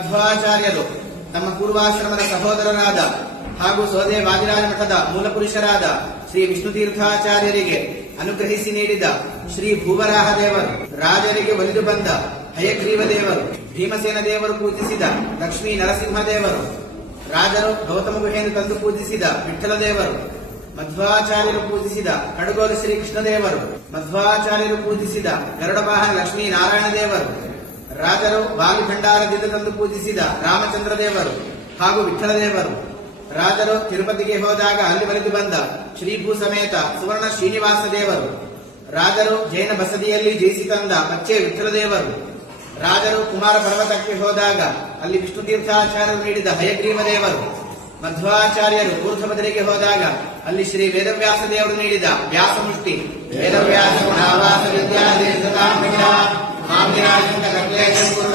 ಮಧ್ವಾಚಾರ್ಯರು ನಮ್ಮ ಪೂರ್ವಾಶ್ರಮದ ಸಹೋದರರಾದ ಹಾಗೂ ಸೋದೆ ವಾದಿರಾಜ ಮಠದ ಮೂಲಪುರುಷರಾದ ಶ್ರೀ ವಿಷ್ಣು ತೀರ್ಥಾಚಾರ್ಯರಿಗೆ ಅನುಗ್ರಹಿಸಿ ನೀಡಿದ ಶ್ರೀ ಭೂವರಾಹ ದೇವರು, ರಾಜರಿಗೆ ಒಲಿದು ಬಂದ ಹಯಗ್ರೀವ ದೇವರು, ಭೀಮಸೇನ ದೇವರು ಪೂಜಿಸಿದ ಲಕ್ಷ್ಮೀ ನರಸಿಂಹ ದೇವರು, ರಾಜರು ಗೌತಮ ಗುಹೆಯನ್ನು ತಂದು ಪೂಜಿಸಿದ ವಿಠಲ ದೇವರು, ಮಧ್ವಾಚಾರ್ಯರು ಪೂಜಿಸಿದ ಕಡಗೋಲು ಶ್ರೀ ಕೃಷ್ಣ ದೇವರು, ಮಧ್ವಾಚಾರ್ಯರು ಪೂಜಿಸಿದ ಗರುಡವಾಹನ ಲಕ್ಷ್ಮೀ ನಾರಾಯಣ ದೇವರು ರಾಜರು ಬಾಲಿ ಭಂಡಾರದಿಂದ ತಂದು ಪೂಜಿಸಿದ ರಾಮಚಂದ್ರ ದೇವರು ಹಾಗೂ ವಿಠಲ ದೇವರು. ರಾಜರು ತಿರುಪತಿಗೆ ಹೋದಾಗ ಅಲ್ಲಿ ಬಲಿದು ಬಂದ ಶ್ರೀಭೂ ಸಮೇತ ಸುವರ್ಣ ಶ್ರೀನಿವಾಸ ದೇವರು. ರಾಜರು ಜೈನ ಬಸದಿಯಲ್ಲಿ ಜಯಿಸಿ ತಂದ ಅಚ್ಚೆ ವಿಠಲ ದೇವರು. ರಾಜರು ಕುಮಾರ ಪರ್ವತಕ್ಕೆ ಹೋದಾಗ ಅಲ್ಲಿ ವಿಷ್ಣು ತೀರ್ಥಾಚಾರ್ಯರು ನೀಡಿದ ಹಯಗ್ರೀವ ದೇವರು. ಮಧ್ವಾಚಾರ್ಯರು ಊರ್ಧ್ವಭದ್ರಿಗೆ ಹೋದಾಗ ಅಲ್ಲಿ ಶ್ರೀ ವೇದವ್ಯಾಸ ದೇವರು ನೀಡಿದ ವ್ಯಾಸಮುಷ್ಟಿ ವೇದವ್ಯಾಸ ذلك يوم